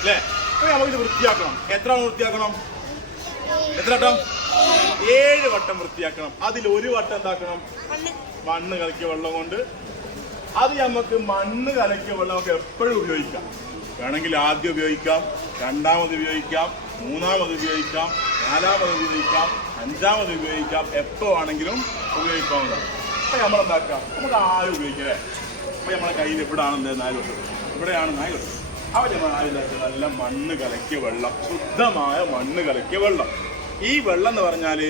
അല്ലേ? അപ്പൊ നമുക്കിത് വൃത്തിയാക്കണം. എത്ര വൃത്തിയാക്കണം? എത്ര വട്ടം? 7 വട്ടം വൃത്തിയാക്കണം. അതിൽ ഒരു വട്ടം എന്താക്കണം? മണ്ണ് കലക്കിയ വെള്ളം കൊണ്ട്. അത് നമുക്ക് മണ്ണ് കലക്കിയ വെള്ളം നമുക്ക് എപ്പോഴും ഉപയോഗിക്കാം. വേണമെങ്കിൽ ആദ്യം ഉപയോഗിക്കാം, രണ്ടാമത് ഉപയോഗിക്കാം, മൂന്നാമത് ഉപയോഗിക്കാം, നാലാമത് ഉപയോഗിക്കാം, അഞ്ചാമത് ഉപയോഗിക്കാം. എപ്പോ ആണെങ്കിലും ഉപയോഗിക്കാവുന്നതാണ്. അപ്പൊ നമ്മളെന്താക്കാം? നമുക്ക് ആരും ഉപയോഗിക്കല്ലേ? അപ്പൊ നമ്മളെ കയ്യിൽ എവിടെയാണ് നാലുണ്ട്, ഇവിടെയാണ് നാലുണ്ട്. അവർ നമ്മൾ ആരും നല്ല മണ്ണ് കലക്കിയ വെള്ളം, ശുദ്ധമായ മണ്ണ് കലക്കിയ വെള്ളം. ഈ വെള്ളം എന്ന് പറഞ്ഞാല്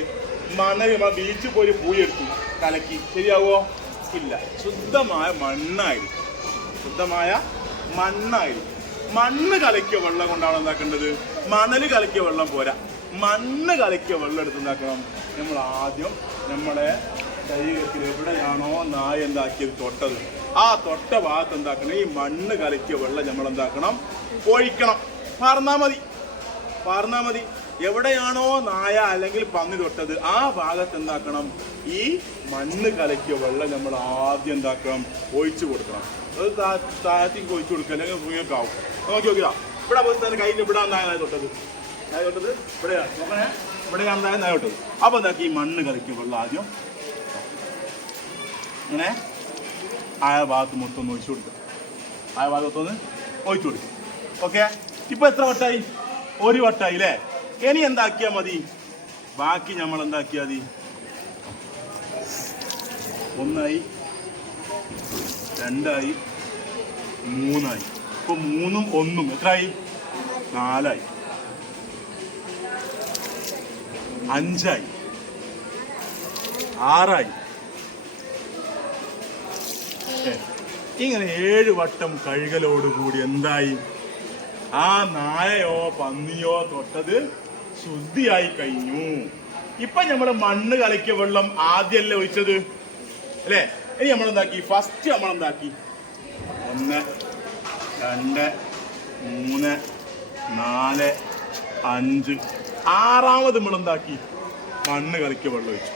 മണൽ ബീച്ചിൽ പോയി പൂയെടുത്തു കലക്കി ശരിയാവോ? ഇല്ല. ശുദ്ധമായ മണ്ണായിരിക്കും. ശുദ്ധമായ മണ്ണായിരിക്കും. മണ്ണ് കലക്കിയ വെള്ളം കൊണ്ടാണ് എന്താക്കേണ്ടത്? മണൽ കലക്കിയ വെള്ളം പോരാ, മണ്ണ് കലക്കിയ വെള്ളം എടുത്ത് എന്താക്കണം? നമ്മൾ ആദ്യം നമ്മളെ ശരീരത്തിൽ എവിടെയാണോ നായ എന്താക്കിയത് തൊട്ടത്, ആ തൊട്ട ഭാഗത്ത് എന്താക്കണം? ഈ മണ്ണ് കലക്കിയ വെള്ളം നമ്മൾ എന്താക്കണം? ഒഴിക്കണം. പാർന്നാ മതി. എവിടെയാണോ നായ അല്ലെങ്കിൽ പന്നി തൊട്ടത് ആ ഭാഗത്ത് എന്താക്കണം? ഈ മണ്ണ് കലക്കിയ വെള്ളം നമ്മൾ ആദ്യം എന്താക്കണം? ഒഴിച്ചു കൊടുക്കണം. അത് താഴത്തേക്ക് ഒഴിച്ചു കൊടുക്കുക, അല്ലെങ്കിൽ ഭൂമിയൊക്കെയാവും. നോക്കിയാ ഇവിടെ പോയി തന്നെ കയ്യിൽ ഇവിടെയാണ് നായ തൊട്ടത്. ഇവിടെയാണ് നോക്കണേ, ഇവിടെയാണ് നായ തൊട്ടത്. അപ്പൊ എന്താക്കി? ഈ മണ്ണ് കലക്കിയ വെള്ളം ആദ്യം ഇങ്ങനെ ആയ ഭാഗത്ത് മൊത്തം ഒന്ന് ഒഴിച്ചു കൊടുക്കുക. ആയ ഭാഗത്തൊന്ന് ഒഴിച്ചു കൊടുക്കും. ഓക്കെ, ഇപ്പൊ എത്ര വട്ടായി? 1 വട്ടായി അല്ലേ? ഇനി എന്താക്കിയാ മതി? ബാക്കി നമ്മൾ എന്താക്കിയാ മതി? 1 ആയി, 2 ആയി, 3 ആയി. ഇപ്പൊ 3ഉം 1ഉം എത്രയായി? 4 ആയി, 5 ആയി, 6 ആയി. ഇങ്ങനെ 7 വട്ടം കഴുകലോടുകൂടി എന്തായി? ആ നായയോ പന്നിയോ തൊട്ടത് ശുദ്ധിയായി കഴിഞ്ഞു. ഇപ്പൊ നമ്മള് മണ്ണ് കലക്കിയ വെള്ളം ആദ്യമല്ലേ ഒഴിച്ചത് അല്ലേ? ഇനി നമ്മളെന്താക്കി? ഫസ്റ്റ് നമ്മളെന്താക്കി? 1, 2, 3, 4, 5, 6ാമത് നമ്മളെന്താക്കി? മണ്ണ് കലക്കിയ വെള്ളം ഒഴിച്ചു.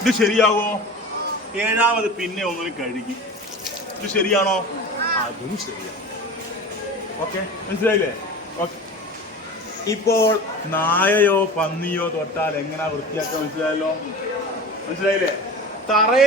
ഇത് ശരിയാവോ? 7ാമത് പിന്നെ ഒന്നിനും കഴുകി. ഇത് ശരിയാണോ? അതും ശരിയാണ്. ഓക്കെ, മനസ്സിലായില്ലേ? ഓക്കെ. ഇപ്പോൾ നായയോ പന്നിയോ തൊട്ടാൽ എങ്ങനെയാ വൃത്തിയാക്കാൻ മനസ്സിലായല്ലോ? മനസ്സിലായില്ലേ? തറയിൽ